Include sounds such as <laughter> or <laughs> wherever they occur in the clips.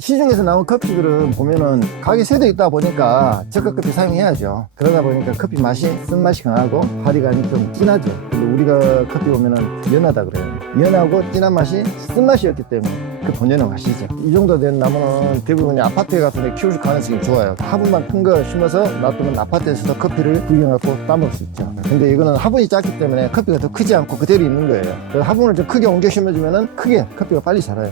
시중에서 나온 커피들은 보면은 가게 세대 있다 보니까 저가 커피 사용해야죠. 그러다 보니까 커피 맛이 쓴맛이 강하고 파리감이 좀 진하죠. 근데 우리가 커피 보면은 연하다 그래요. 연하고 진한 맛이 쓴맛이었기 때문에 그 본연의 맛이죠. 이 정도 된 나무는 대부분이 아파트 같은 데 키울 가능성이 좋아요. 화분만 큰 거 심어서 놔두면 아파트에서도 커피를 구경하고 따먹을 수 있죠. 근데 이거는 화분이 작기 때문에 커피가 더 크지 않고 그대로 있는 거예요. 화분을 좀 크게 옮겨 심어주면은 크게 커피가 빨리 자라요.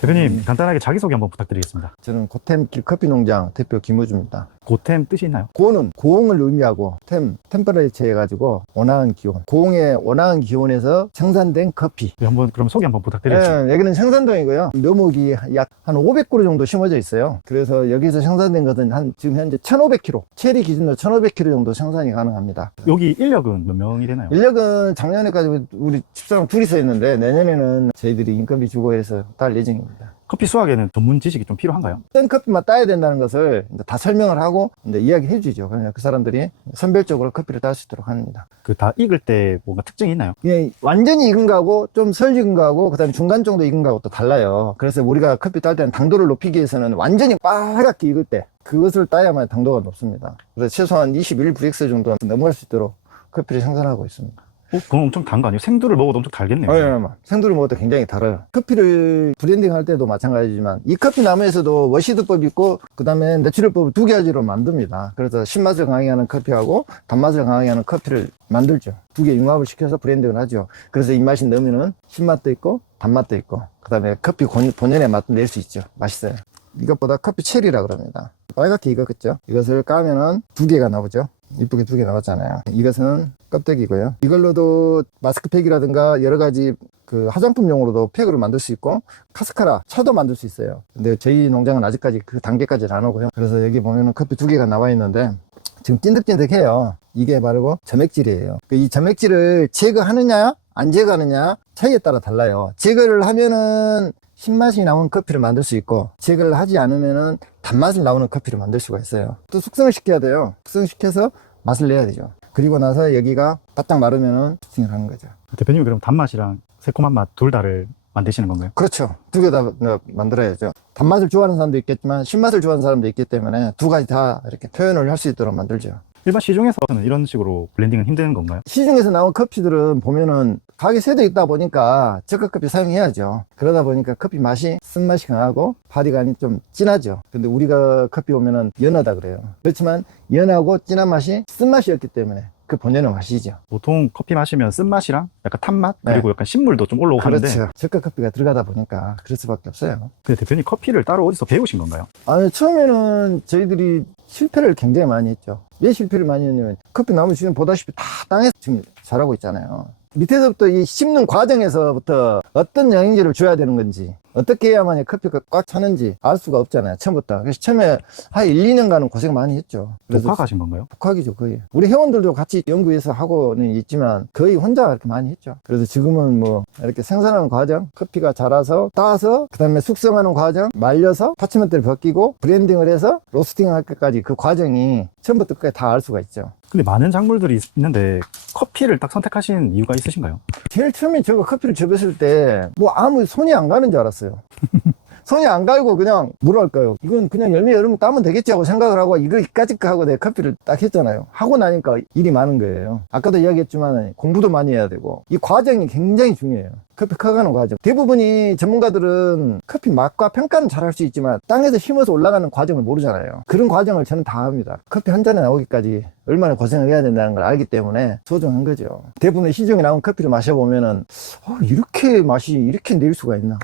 대표님 간단하게 자기소개 한번 부탁드리겠습니다. 저는 고템길 커피 농장 대표 김우주입니다. 고템 뜻이 있나요? 고는 고온을 의미하고 템, 템퍼레이처 해가지고 온화한 기온. 고온의 온화한 기온에서 생산된 커피. 네, 한번 그럼 소개 한번 부탁드리겠습니다. 예, 여기는 생산동이고요. 묘목이 약 한 500그루 정도 심어져 있어요. 그래서 여기서 생산된 것은 한 지금 현재 1,500kg, 체리 기준으로 1,500kg 정도 생산이 가능합니다. 여기 인력은 몇 명이 되나요? 인력은 작년에까지 우리 집사람 둘이서 했는데 내년에는 저희들이 인건비 주고 해서 딸 예정입니다. 커피 수확에는 전문 지식이 좀 필요한가요? 어떤 커피만 따야 된다는 것을 이제 다 설명을 하고 이제 이야기해 주죠. 그러면 그 사람들이 선별적으로 커피를 딸 수 있도록 합니다. 그 다 익을 때 뭔가 특징이 있나요? 이게 완전히 익은 거하고 좀 설 익은 거하고 그다음에 중간 정도 익은 거하고 또 달라요. 그래서 우리가 커피 딸 때는 당도를 높이기 위해서는 완전히 빨갛게 익을 때 그것을 따야만 당도가 높습니다. 그래서 최소한 21브릭스 정도 넘어갈 수 있도록 커피를 생산하고 있습니다. 어, 그건 엄청 단 거 아니에요? 생두를 먹어도 엄청 달겠네요. 어, 예, 예. 생두를 먹어도 굉장히 달아요. 커피를 브랜딩 할 때도 마찬가지지만 이 커피 나무에서도 워시드법이 있고 그다음에 내추럴법을 두 가지로 만듭니다. 그래서 신맛을 강하게 하는 커피하고 단맛을 강하게 하는 커피를 만들죠. 두 개 융합을 시켜서 브랜딩을 하죠. 그래서 입맛이 넣으면은 신맛도 있고 단맛도 있고 그다음에 커피 본- 본연의 맛도 낼 수 있죠. 맛있어요. 이것보다 커피 체리라 그럽니다. 빨갛게 익었겠죠. 이것을 까면은 두 개가 나오죠. 이쁘게 두 개 나왔잖아요. 이것은 껍데기고요. 이걸로도 마스크팩이라든가 여러 가지 그 화장품용으로도 팩으로 만들 수 있고 카스카라 차도 만들 수 있어요. 근데 저희 농장은 아직까지 그 단계까지는 안 오고요. 그래서 여기 보면은 커피 두 개가 나와 있는데 지금 찐득찐득해요. 이게 바로 점액질이에요. 그이 점액질을 제거하느냐 안 제거하느냐 차이에 따라 달라요. 제거를 하면은 신맛이 나오는 커피를 만들 수 있고 제거를 하지 않으면은 단맛을 나오는 커피를 만들 수가 있어요. 또 숙성을 시켜야 돼요. 숙성시켜서 맛을 내야 되죠. 그리고 나서 여기가 바짝 마르면은 숙성을 하는 거죠. 대표님 그럼 단맛이랑 새콤한 맛 둘 다를 만드시는 건가요? 그렇죠. 두 개 다 만들어야죠. 단맛을 좋아하는 사람도 있겠지만 신맛을 좋아하는 사람도 있기 때문에 두 가지 다 이렇게 표현을 할 수 있도록 만들죠. 일반 시중에서는 이런 식으로 블렌딩은 힘든 건가요? 시중에서 나온 커피들은 보면은 가게 세대 있다 보니까 저가 커피 사용해야죠. 그러다 보니까 커피 맛이 쓴맛이 강하고 파리감이 좀 진하죠. 근데 우리가 커피 보면은 연하다 그래요. 그렇지만 연하고 진한 맛이 쓴맛이었기 때문에 그 본연의 맛이죠. 보통 커피 마시면 쓴맛이랑 약간 탄맛 네. 그리고 약간 신물도 좀 올라오고 하는데 그렇죠. 저가 커피가 들어가다 보니까 그럴 수밖에 없어요. 근데 대표님 커피를 따로 어디서 배우신 건가요? 아니, 처음에는 저희들이 실패를 굉장히 많이 했죠. 왜 실패를 많이 했냐면, 커피 나무 지금 보다시피 다 땅에서 지금 자라고 있잖아요. 밑에서부터 이 씹는 과정에서부터 어떤 영양제를 줘야 되는 건지, 어떻게 해야만 이 커피가 꽉 차는지 알 수가 없잖아요. 처음부터. 그래서 처음에 한 1, 2년간은 고생 많이 했죠. 독학하신 건가요? 독학이죠, 거의. 우리 회원들도 같이 연구해서 하고는 있지만 거의 혼자 이렇게 많이 했죠. 그래서 지금은 뭐 이렇게 생산하는 과정, 커피가 자라서 따서 그 다음에 숙성하는 과정, 말려서 파츠먼트를 벗기고 브랜딩을 해서 로스팅 할 때까지 그 과정이 처음부터 끝까지 다 알 수가 있죠. 근데 많은 작물들이 있- 있는데 커피를 딱 선택하신 이유가 있으신가요? 제일 처음에 제가 커피를 접했을 때 뭐 아무 손이 안 가는 줄 알았어요. <laughs> 손이 안 갈고 그냥 뭐랄까요? 이건 그냥 열매 여름에 따면 되겠지 하고 생각을 하고 이거까지 하고 내 커피를 딱 했잖아요. 하고 나니까 일이 많은 거예요. 아까도 이야기했지만 공부도 많이 해야 되고. 이 과정이 굉장히 중요해요. 커피 커가는 과정. 대부분이 전문가들은 커피 맛과 평가는 잘 할 수 있지만 땅에서 심어서 올라가는 과정을 모르잖아요. 그런 과정을 저는 다 합니다. 커피 한 잔에 나오기까지 얼마나 고생을 해야 된다는 걸 알기 때문에 소중한 거죠. 대부분 시중에 나온 커피를 마셔보면은 어, 이렇게 맛이 이렇게 낼 수가 있나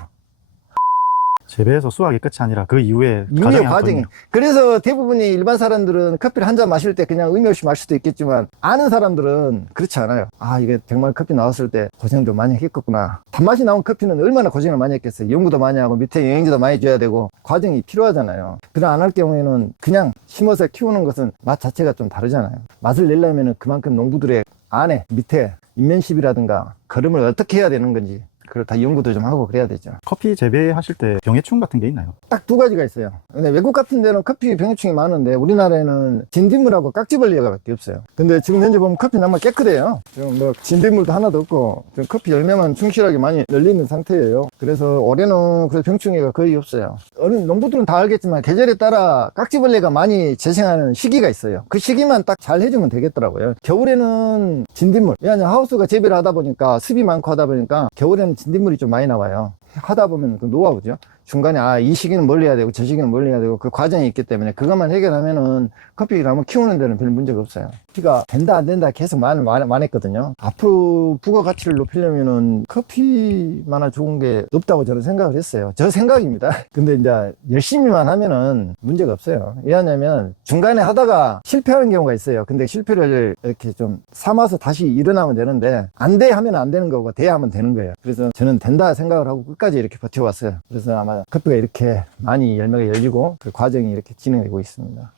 재배에서 수확이 끝이 아니라 그 이후에 이후의 과정이. 그래서 대부분이 일반 사람들은 커피를 한 잔 마실 때 그냥 의미 없이 마실 수도 있겠지만 아는 사람들은 그렇지 않아요. 아, 이게 정말 커피 나왔을 때 고생도 많이 했겠구나. 단맛이 나온 커피는 얼마나 고생을 많이 했겠어요. 연구도 많이 하고 밑에 영양제도 많이 줘야 되고 과정이 필요하잖아요. 그런 안할 경우에는 그냥 심어서 키우는 것은 맛 자체가 좀 다르잖아요. 맛을 내려면 그만큼 농부들의 안에 밑에 인면십이라든가 걸음을 어떻게 해야 되는 건지 그걸 다 연구도 좀 하고 그래야 되죠. 커피 재배하실 때 병해충 같은 게 있나요? 딱 두 가지가 있어요. 근데 외국 같은 데는 커피 병해충이 많은데 우리나라에는 진딧물하고 깍지벌레가밖에 없어요. 근데 지금 현재 보면 커피 나무 깨끗해요. 지금 뭐 진딧물도 하나도 없고 지금 커피 열매만 충실하게 많이 열리는 상태예요. 그래서 올해는 그래서 병충해가 거의 없어요. 어느 농부들은 다 알겠지만 계절에 따라 깍지벌레가 많이 재생하는 시기가 있어요. 그 시기만 딱 잘 해주면 되겠더라고요. 겨울에는 진딧물. 왜냐하면 하우스가 재배를 하다 보니까 습이 많고 하다 보니까 겨울에는 진딧물이 좀 많이 나와요. 하다 보면 그 노하우죠. 중간에 아 이 시기는 멀리 해야 되고 저 시기는 멀리 해야 되고 그 과정이 있기 때문에 그것만 해결하면은 커피 나무 키우는 데는 별 문제가 없어요. 커피가 된다 안 된다 계속 말, 말, 말했거든요. 앞으로 부가 가치를 높이려면은 커피만한 좋은 게 없다고 저는 생각을 했어요. 저 생각입니다. <laughs> 근데 이제 열심히만 하면은 문제가 없어요. 왜냐하면 중간에 하다가 실패하는 경우가 있어요. 근데 실패를 이렇게 좀 삼아서 다시 일어나면 되는데 안 돼 하면 안 되는 거고 돼 하면 되는 거예요. 그래서 저는 된다 생각을 하고 끝까지 이렇게 버텨왔어요. 그래서 아마 커피가 이렇게 많이 열매가 열리고 그 과정이 이렇게 진행되고 있습니다.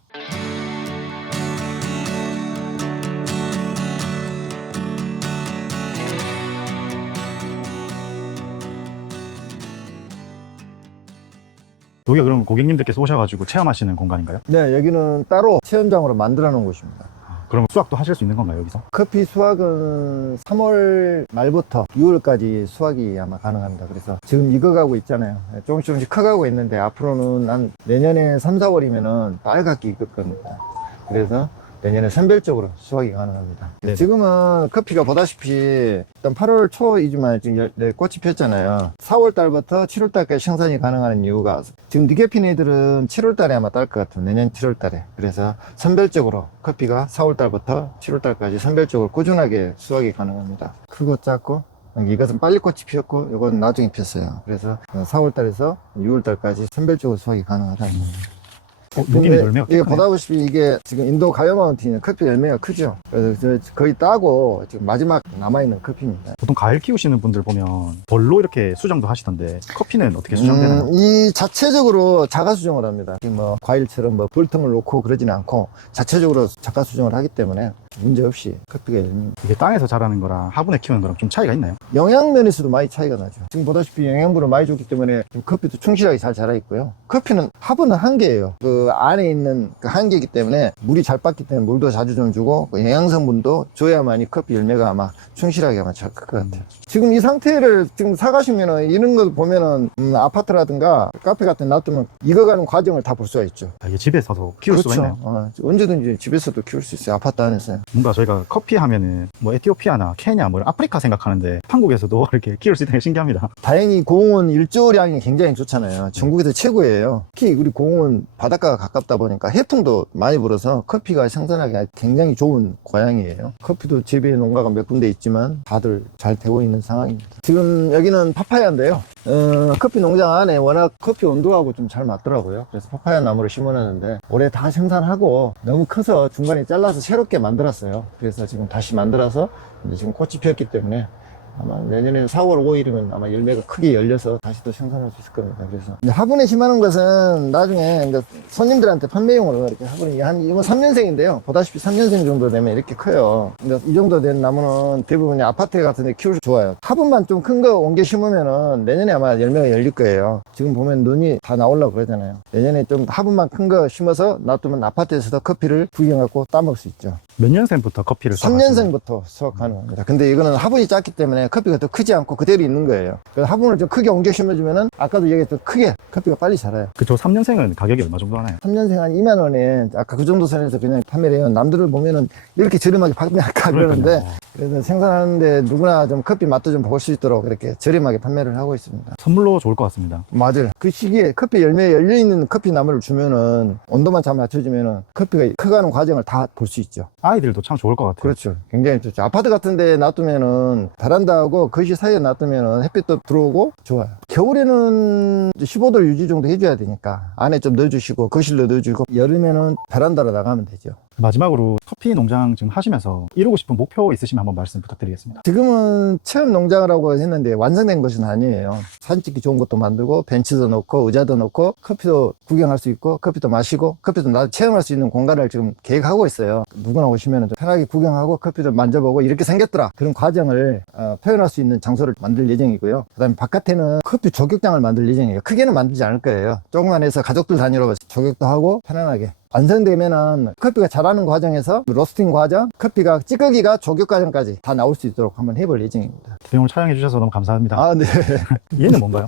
여기가 그럼 고객님들께서 오셔가지고 체험하시는 공간인가요? 네, 여기는 따로 체험장으로 만들어 놓은 곳입니다. 그럼 수확도 하실 수 있는 건가요, 여기서? 커피 수확은 3월 말부터 6월까지 수확이 아마 가능합니다. 그래서 지금 익어가고 있잖아요. 네, 조금씩 조금씩 커가고 있는데 앞으로는 한 내년에 3, 4월이면은 빨갛게 익을 겁니다. 그래서 내년에 선별적으로 수확이 가능합니다. 네. 지금은 커피가 보다시피 일단 8월 초이지만 지금 열- 네, 꽃이 폈잖아요. 4월 달부터 7월 달까지 생산이 가능한 이유가 지금 니게핀 애들은 7월 달에 아마 딸 것 같아요. 내년 7월 달에. 그래서 선별적으로 커피가 4월 달부터 7월 달까지 선별적으로 꾸준하게 수확이 가능합니다. 크고 작고 이것은 빨리 꽃이 피었고 이건 나중에 폈어요. 그래서 4월 달에서 6월 달까지 선별적으로 수확이 가능하다는 겁니다. 어, 여기는 열매가 이게 크네요. 보다 보시피 이게 지금 인도 가요 마운틴은 커피 열매가 크죠. 그래서 저 거의 따고 지금 마지막 남아있는 커피입니다. 보통 과일 키우시는 분들 보면 벌로 이렇게 수정도 하시던데 커피는 어떻게 수정되나요? 음, 이 자체적으로 자가 수정을 합니다. 뭐 과일처럼 뭐 볼통을 놓고 그러지는 않고 자체적으로 자가 수정을 하기 때문에 문제 없이 커피가 열립니다. 이게 땅에서 자라는 거랑 화분에 키우는 거랑 좀 차이가 있나요? 영양 면에서도 많이 차이가 나죠. 지금 보다시피 영양분을 많이 줬기 때문에 좀 커피도 충실하게 잘 자라 있고요. 커피는 화분은 한 개예요. 그 안에 있는 그 한 개이기 때문에 물이 잘 빠기 때문에 물도 자주 좀 주고 그 영양 성분도 줘야만이 커피 열매가 아마 충실하게 아마 잘 클 것 같아요. 지금 이 상태를 지금 사가시면은 이런 거 보면은 음, 아파트라든가 카페 같은 데 놔두면 익어가는 과정을 다 볼 수가 있죠. 아, 이게 집에서도 키울 수가 있나요? 어, 언제든지 집에서도 키울 수 있어요. 아파트 안에서. 뭔가 저희가 커피 하면은 뭐 에티오피아나 케냐 뭐 아프리카 생각하는데 한국에서도 <laughs> 이렇게 키울 수 있다는 게 신기합니다. 다행히 고흥은 일조량이 굉장히 좋잖아요. 전국에서 최고예요. 특히 우리 고흥은 바닷가가 가깝다 보니까 해풍도 많이 불어서 커피가 생산하기 굉장히 좋은 고향이에요. 커피도 재배 농가가 몇 군데 있지만 다들 잘 되고 있는 상황입니다. 지금 여기는 파파야인데요. 어, 커피 농장 안에 워낙 커피 온도하고 좀 잘 맞더라고요. 그래서 파파야 나무를 심어놨는데 올해 다 생산하고 너무 커서 중간에 잘라서 새롭게 만들었어요. 그래서 지금 다시 만들어서 지금 꽃이 피었기 때문에 아마 내년에 4월 5일이면 아마 열매가 크게 열려서 다시 또 생산할 수 있을 겁니다. 그래서 화분에 심하는 것은 나중에 이제 손님들한테 판매용으로 이렇게 화분이 한 이거 3년생인데요. 보다시피 3년생 정도 되면 이렇게 커요. 근데 이 정도 된 나무는 대부분 아파트 같은 데 키우기 좋아요. 화분만 좀 큰 거 옮겨 심으면은 내년에 아마 열매가 열릴 거예요. 지금 보면 눈이 다 나오려고 그러잖아요. 내년에 좀 화분만 큰 거 심어서 놔두면 아파트에서도 커피를 구경하고 따먹을 수 있죠. 몇 년생부터 커피를 수확하시나요? 3년생부터 수확 가능합니다. 근데 이거는 화분이 작기 때문에 커피가 더 크지 않고 그대로 있는 거예요. 그래서 화분을 좀 크게 옮겨 심어주면은 아까도 얘기했던 크게 커피가 빨리 자라요. 그저 3년생은 가격이 얼마 정도 하나요? 3년생 한 2만 원에 아까 그 정도 선에서 그냥 판매를 해요. 남들을 보면은 이렇게 저렴하게 판매할까 그러는데. 그래서 생산하는데 누구나 좀 커피 맛도 좀 볼 수 있도록 이렇게 저렴하게 판매를 하고 있습니다. 선물로 좋을 것 같습니다. 맞아요. 그 시기에 커피 열매에 열려있는 커피 나무를 주면은 온도만 잘 맞춰주면은 커피가 커가는 과정을 다 볼 수 있죠. 아이들도 참 좋을 것 같아요. 그렇죠. 굉장히 좋죠. 아파트 같은 데 놔두면은 베란다 하고 거실 사이에 놔두면은 햇빛도 들어오고 좋아요. 겨울에는 15도 유지 정도 해줘야 되니까 안에 좀 넣어주시고 거실로 넣어주고 여름에는 베란다로 나가면 되죠. 마지막으로 커피 농장 지금 하시면서 이루고 싶은 목표 있으시면 한번 말씀 부탁드리겠습니다. 지금은 체험 농장을 하고 했는데 완성된 것은 아니에요. 사진 찍기 좋은 것도 만들고 벤치도 놓고 의자도 놓고 커피도 구경할 수 있고 커피도 마시고 커피도 나 체험할 수 있는 공간을 지금 계획하고 있어요. 누구나 오시면 좀 편하게 구경하고 커피도 만져보고 이렇게 생겼더라 그런 과정을 어, 표현할 수 있는 장소를 만들 예정이고요. 그다음에 바깥에는 커피 조격장을 만들 예정이에요. 크게는 만들지 않을 거예요. 조금만 해서 가족들 단위로 조격도 하고 편안하게 완성되면은 커피가 자라는 과정에서 로스팅 과정, 커피가 찌꺼기가 조격 과정까지 다 나올 수 있도록 한번 해볼 예정입니다. 오늘 촬영해 주셔서 너무 감사합니다. 아, 네. <laughs> 얘는 뭔가요?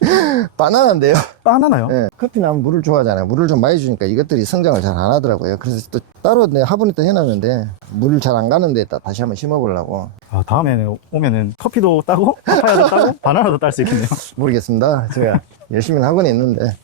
<laughs> 바나나인데요. 바나나요? 네. 커피나면 물을 좋아하잖아요. 물을 좀 많이 주니까 이것들이 성장을 잘 안 하더라고요. 그래서 또 따로 내 화분에 또 해놨는데 물을 잘 안 가는 데다 다시 한번 심어보려고. 아, 다음에는 오면은 커피도 따고 <laughs> 파파야도 따고 바나나도 딸 수 있겠네요. 모르겠습니다. 제가 열심히 하고는 있는데